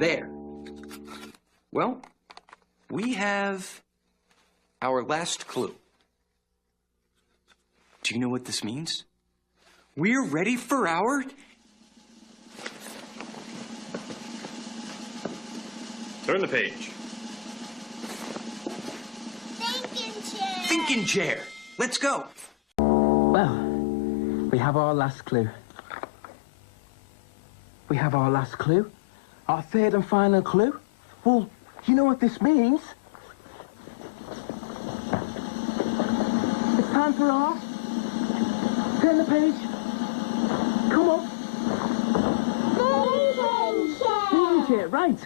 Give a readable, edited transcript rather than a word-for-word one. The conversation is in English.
There. Well, we have our last clue. Do you know what this means? We're ready for our... Turn the page. Thinking chair. Thinking chair. Let's go. Well, we have our last clue. We have our last clue. Our third and final clue. Well, you know what this means? It's time for our... Turn the page. Come on. Thinking chair. Thinking chair, right.